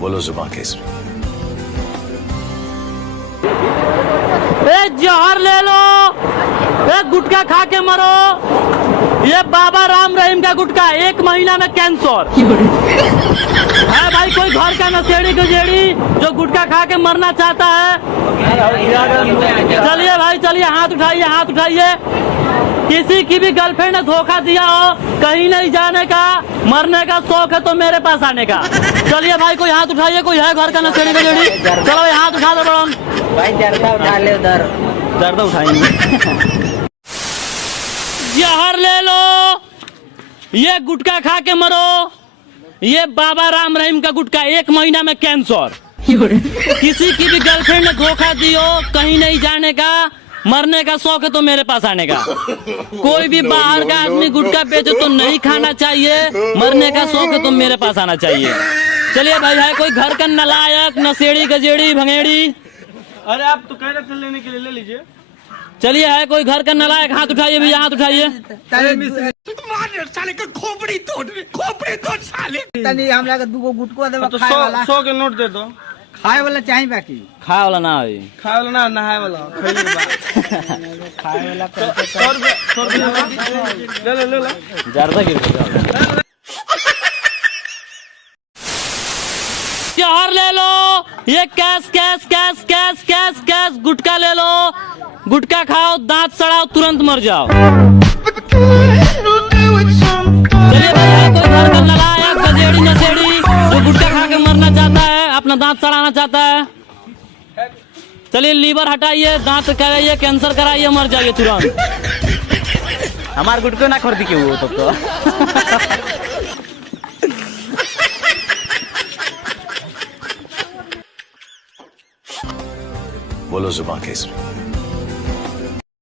बोलो जुबान केसरी। जहर ले लो, गुटखा खा के मरो। ये बाबा राम रहीम का गुटखा, 1 महीना में कैंसर है। भाई कोई घर का नशेड़ी गजेड़ी जो गुटखा खा के मरना चाहता है, चलिए भाई चलिए, हाथ उठाइए, हाथ उठाइए। किसी की भी गर्लफ्रेंड ने धोखा दिया हो, कहीं नहीं जाने का, मरने का शौक है तो मेरे पास आने का। चलिए भाई कोई हाथ उठाइए, कोई है घर का नशेड़ी गजेड़ी, चलो भाई हाथ उठा दो बड़न भाई। जर्दा उठा ले, उधर दर्द उठाएंगे। जहर ले लो, ये गुटखा खा के मरो। ये बाबा राम रहीम का गुटखा, 1 महीना में कैंसर। किसी की भी गर्लफ्रेंड ने धोखा दियो, कहीं नहीं जाने का, मरने का शौक है तो मेरे पास आने का। कोई भी बाहर का आदमी गुटखा बेचे तो नहीं खाना चाहिए, मरने का शौक है तो मेरे पास आना चाहिए। चलिए भाई, है कोई घर का नलायक, नशेड़ी गजेड़ी भंगेड़ी? अरे आप तो कह रहे थे लेने के लिए, ले लीजिए। चलिए, है कोई घर का नलायक? हाथ उठाइए भैया, हाथ उठाइए। साले का खोपड़ी तोड़ साले। तनी हमरा के दूगो गुटको देबा, तो खाए वाला। 100 के नोट दे दो। खाए वाला चाहिए बाकी। खाए वाला ना है, खाए वाला ना, नहाए वाला खैले के बाद। खाए वाला 100 रुपया ले लो। जर्दा गिर गया। जहर ले लो, ये cash cash cash cash cash cash गुटखा ले लो। गुटखा खाओ, दांत सड़ाओ, तुरंत मर जाओ। चलिए भाई, है कोई घर का नलायक गजेड़ी नशेड़ी जो गुटखा खा के मरना चाहता है, अपना दांत सड़ाना चाहता है? चलिए लीवर हटाइए, दांत कराइए, कैंसर कराइए, मर जाइए तुरंत। हमारे गुटखा ना खरीदी क्यों हो तब तो। बोलो जुबान केसरी।